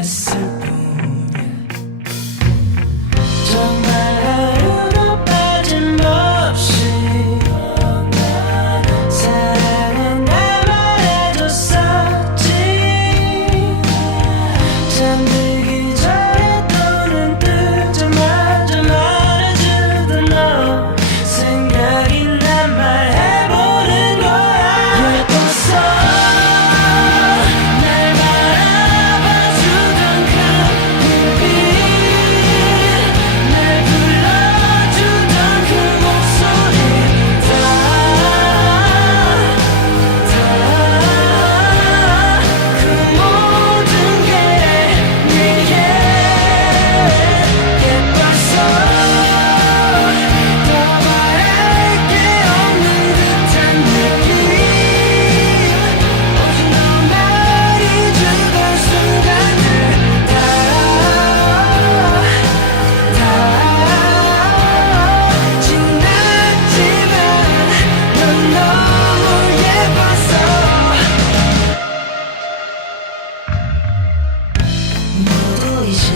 같았을 뿐이야. 정말 하루도 빠짐없이 사랑은 날 말해줬었지. 잠들기 전에 또 눈 뜨자마자 말해주던 너 생각이 난 말해보는 거야. 예뻤어 날 바라봐주던 그 눈빛, 날 불러주던 그 목소리, 그 모든 게 내게 예뻤어. 더 말할 게 없는 듯한 느낌, 오직 너만이 주던 순간들 다 지났지만 넌 너무 예뻤어. 너도 이제